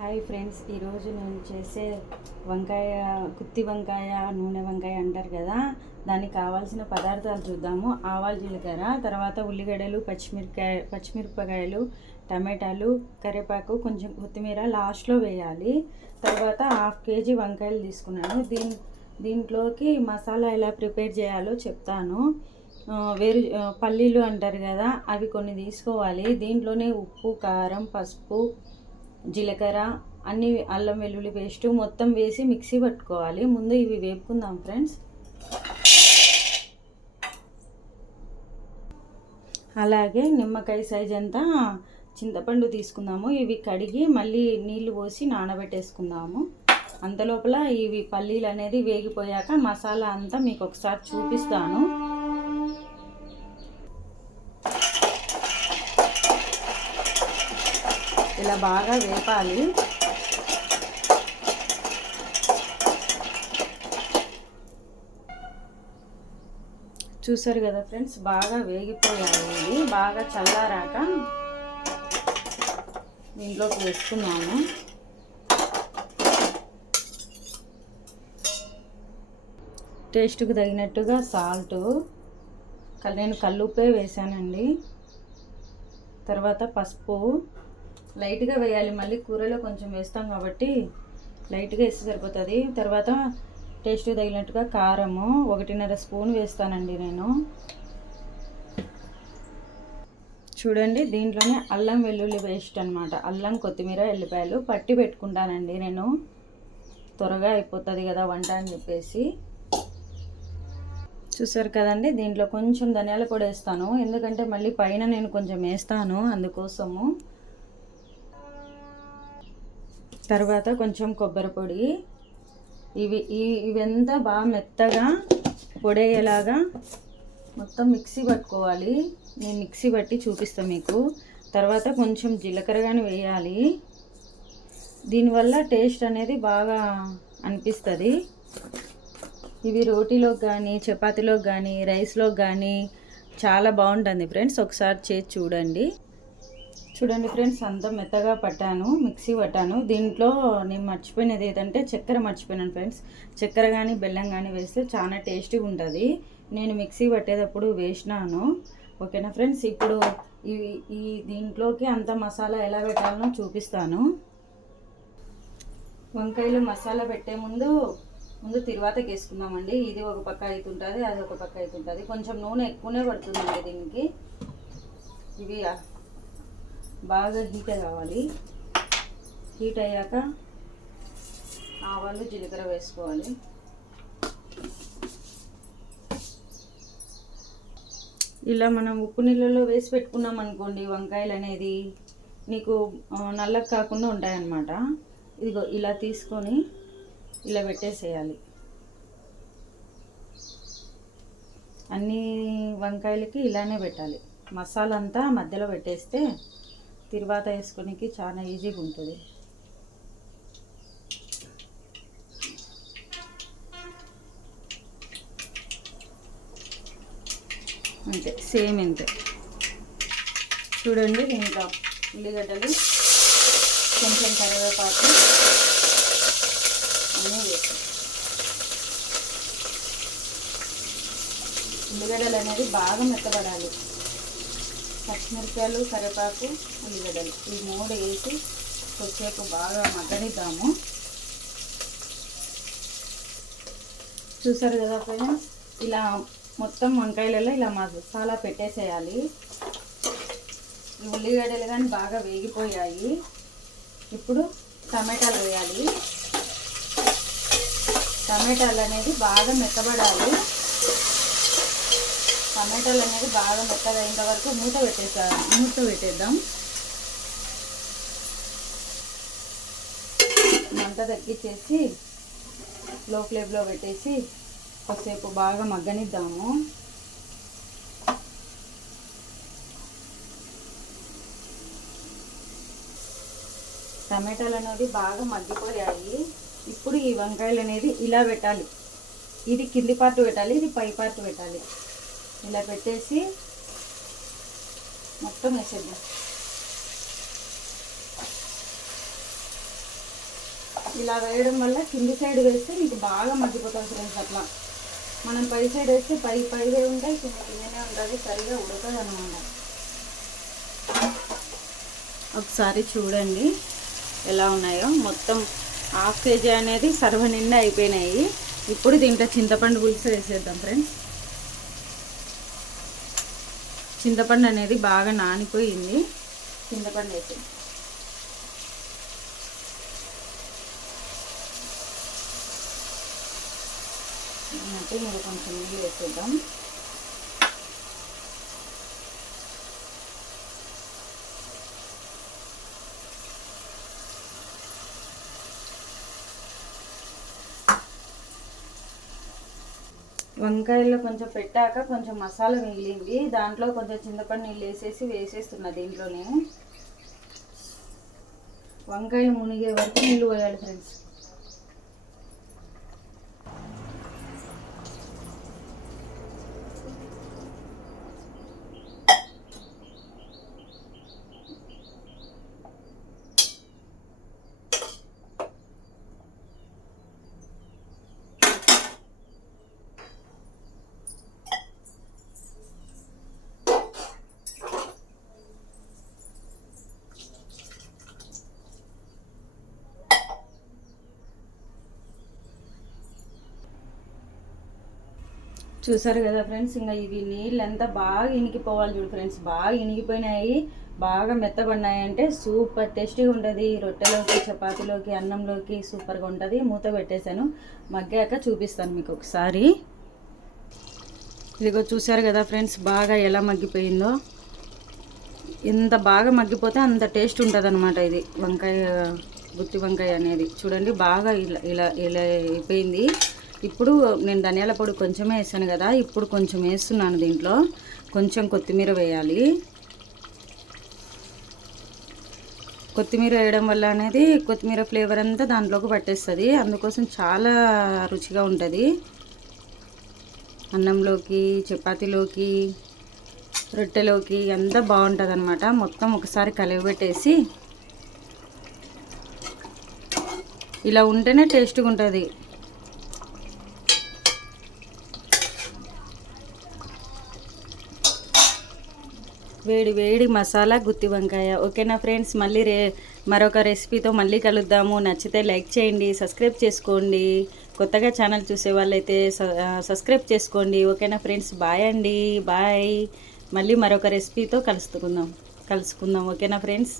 Hi friends ఈరోజు నేను చేసే వంకాయ కుత్తి వంకాయ నూనె వంకాయ అంటారు కదా దానికి కావాల్సిన పదార్థాలు చూద్దాము. ఆవాలు జీలకర్ర తర్వాత ఉల్లిగడ్డలు పచ్చిమిరకాయ పచ్చిమిరపకాయలు టమాటాలు కరివేపాకు కొంచెం కొత్తిమీర లాస్ట్లో వేయాలి. తర్వాత హాఫ్ కేజీ వంకాయలు తీసుకున్నాను. దీని దీంట్లోకి మసాలా ఎలా ప్రిపేర్ చేయాలో చెప్తాను. వేరు పల్లీలు అంటారు కదా అవి కొన్ని తీసుకోవాలి. దీంట్లోనే ఉప్పు కారం పసుపు జీలకర్ర అన్ని అల్లం వెల్లుల్లి పేస్ట్ మొత్తం వేసి మిక్సీ పట్టుకోవాలి. ముందు ఇవి వేపుకుందాం ఫ్రెండ్స్. అలాగే నిమ్మకాయ సైజ్ అంతా చింతపండు తీసుకుందాము. ఇవి కడిగి మళ్ళీ నీళ్ళు పోసి నానబెట్టేసుకుందాము. అంతలోపల ఇవి పల్లీలు అనేది వేగిపోయాక మసాలా అంతా మీకు ఒకసారి చూపిస్తాను. ఇలా బాగా వేపాలి. చూసారు కదా ఫ్రెండ్స్ బాగా వేగిపోయాయి ఇవి. బాగా చల్లారాక దీంట్లోకి వేసుకున్నాము. టేస్ట్కి తగినట్టుగా సాల్ట్. నేను కల్లుప్పే వేసానండి తర్వాత పసుపు. లైట్గా వేయాలి. మళ్ళీ కూరలో కొంచెం వేస్తాం కాబట్టి లైట్గా వేస్తే సరిపోతుంది. తర్వాత టేస్ట్ తగినట్టుగా కారము ఒకటిన్నర స్పూన్ వేస్తానండి నేను. చూడండి దీంట్లోనే అల్లం వెల్లుల్లి పేస్ట్ అనమాట అల్లం కొత్తిమీర ఎల్లిపాయలు పట్టి పెట్టుకుంటానండి నేను. త్వరగా అయిపోతుంది కదా వంట అని చెప్పేసి. చూసారు కదండి దీంట్లో కొంచెం ధనియాల పొడి వేస్తాను. ఎందుకంటే మళ్ళీ పైన నేను కొంచెం వేస్తాను అందుకోసము. తర్వాత కొంచెం కొబ్బరి పొడి. ఇవి ఇవంతా బాగా మెత్తగా పొడేయేలాగా మొత్తం మిక్సీ పట్టుకోవాలి. నేను మిక్సీ పట్టి చూపిస్తాను మీకు. తర్వాత కొంచెం జీలకర్ర కానీ వేయాలి. దీనివల్ల టేస్ట్ అనేది బాగా అనిపిస్తుంది. ఇవి రోటీలోకి కానీ చపాతీలోకి కానీ రైస్లోకి కానీ చాలా బాగుంటుంది ఫ్రెండ్స్. ఒకసారి చేసి చూడండి. చూడండి ఫ్రెండ్స్ అంతా మెత్తగా పట్టాను మిక్సీ పట్టాను. దీంట్లో నేను మర్చిపోయినది ఏదంటే చక్కెర మర్చిపోయినాను ఫ్రెండ్స్. చక్కెర కానీ బెల్లం కానీ వేస్తే చాలా టేస్టీగా ఉంటుంది. నేను మిక్సీ పట్టేటప్పుడు వేసినాను. ఓకేనా ఫ్రెండ్స్? ఇప్పుడు ఈ ఈ దీంట్లోకి అంత మసాలా ఎలా పెట్టాలనో చూపిస్తాను. వంకాయలు మసాలా పెట్టే ముందు ముందు తిరువాతకి వేసుకుందామండి. ఇది ఒక పక్క అవుతుంటుంది అది ఒక పక్క అవుతుంటుంది కొంచెం నూనె ఎక్కువనే పడుతుందండి దీనికి. ఇవి బాగా హీట్ కావాలి. హీట్ అయ్యాక ఆవాలు జీలకర్ర వేసుకోవాలి. ఇలా మనం ఉప్పు నీళ్ళలో వేసి పెట్టుకున్నాం అనుకోండి వంకాయలు అనేది నీకు ఆ, నల్లగా కాకుండా ఉంటాయన్నమాట. ఇదిగో ఇలా తీసుకొని ఇలా పెట్టేసేయాలి. అన్ని వంకాయలకి ఇలానే పెట్టాలి. మసాలా అంతా మధ్యలో పెట్టేస్తే తిరువాత వేసుకునేకి చాలా ఈజీగా ఉంటుంది. అంతే సేమ్ ఇంతే. చూడండి దీంట్లో ఉల్లిగడ్డలు కొంచెం కరివేపాకు అన్నీ వేసాం. ఉల్లిగడ్డలు అనేది బాగా మెత్తబడాలి. పచ్చిమిరపకాయలు కరివేపాకు ఉల్లిగడ్డలు. ఈ మూడు వేసి కొద్దిసేపు బాగా మగ్గనిద్దాము. చూసారు కదా ఫ్రెండ్స్? ఇలా మొత్తం వంకాయలలో ఇలా మసాలా పెట్టేసేయాలి. ఈ ఉల్లిగడ్డలు కానీ బాగా వేగిపోయాయి. ఇప్పుడు టమాటాలు వేయాలి. టమాటాలు అనేది బాగా మెత్తబడాలి. టమాటాలు అనేది బాగా మెత్తగా అయ్యేంత వరకు మూత పెట్టేసా మూత పెట్టేద్దాం. మంట తగ్గించేసి లో ఫ్లేమ్లో పెట్టేసి కాసేపు బాగా మగ్గనిద్దాము. టమాటాలు అనేది బాగా మగ్గిపోయాయి. ఇప్పుడు ఈ వంకాయలు అనేది ఇలా పెట్టాలి. ఇది కింది పార్ట్ పెట్టాలి ఇది పై పార్ట్ పెట్టాలి. ఇలా పెట్టేసి మొత్తం వేసేద్దాం. ఇలా వేయడం వల్ల కింది సైడ్ వేస్తే మీకు బాగా మగ్గిపోతుంది ఫ్రెండ్స్ అట్లా. మనం పై సైడ్ వేస్తే పై పైదే ఉంటాయి కింద కిందనే ఉంటుంది సరిగా ఉడకదు అనమాట ఒకసారి చూడండి ఎలా ఉన్నాయో. మొత్తం హాఫ్ కేజీ అనేది సర్వ నిండా అయిపోయినాయి. ఇప్పుడు దీంట్లో చింతపండు పులుసు వేసేద్దాం ఫ్రెండ్స్. చింతపండు అనేది బాగా నానిపోయింది. చింతపండు అయితే అంటే మీరు కొంచెం నీళ్ళు వేసేద్దాం. వంకాయల్లో కొంచెం పెట్టాక కొంచెం మసాలా మిగిలింది దాంట్లో కొంచెం చింతపండు నీళ్ళు వేసేసి వేసేస్తున్నా దీంట్లోనే. వంకాయలు మునిగే వరకు నీళ్ళు పోయాలి ఫ్రెండ్స్. చూసారు కదా ఫ్రెండ్స్ ఇంకా ఇది నీళ్ళు ఎంత బాగా ఇనికిపోవాలి చూడు ఫ్రెండ్స్ బాగా ఇనికిపోయినాయి బాగా మెత్తబడినాయంటే సూపర్ టేస్టీగా ఉంటుంది. రొట్టెలోకి చపాతీలోకి అన్నంలోకి సూపర్గా ఉంటుంది. మూత పెట్టేశాను మగ్గాక చూపిస్తాను మీకు ఒకసారి. ఇదిగో చూసారు కదా ఫ్రెండ్స్ బాగా ఎలా మగ్గిపోయిందో. ఎంత బాగా మగ్గిపోతే అంత టేస్ట్ ఉంటుంది అనమాట ఇది వంకాయ గుత్తి వంకాయ అనేది. చూడండి బాగా ఇలా ఇలా ఇలా అయిపోయింది. ఇప్పుడు నేను ధనియాల పొడి కొంచెమే వేసాను కదా ఇప్పుడు కొంచెం వేస్తున్నాను దీంట్లో. కొంచెం కొత్తిమీర వేయాలి. కొత్తిమీర వేయడం వల్ల అనేది కొత్తిమీర ఫ్లేవర్ అంతా దాంట్లోకి పట్టేస్తుంది. అందుకోసం చాలా రుచిగా ఉంటుంది. అన్నంలోకి చపాతీలోకి రొట్టెలోకి అంతా బాగుంటుంది అనమాట మొత్తం ఒకసారి కలిగిపెట్టేసి ఇలా ఉంటేనే టేస్ట్గా ఉంటుంది. వేడి వేడి మసాలా గుత్తి వంకాయ. ఓకేనా ఫ్రెండ్స్ మళ్ళీ రే మరొక రెసిపీతో మళ్ళీ కలుద్దాము. నచ్చితే లైక్ చేయండి సబ్స్క్రైబ్ చేసుకోండి. కొత్తగా ఛానల్ చూసే వాళ్ళైతే సబ్స్క్రైబ్ చేసుకోండి. ఓకేనా ఫ్రెండ్స్ బాయ్ అండి. బాయ్. మళ్ళీ మరొక రెసిపీతో కలుసుకుందాం. కలుసుకుందాం. ఓకేనా ఫ్రెండ్స్.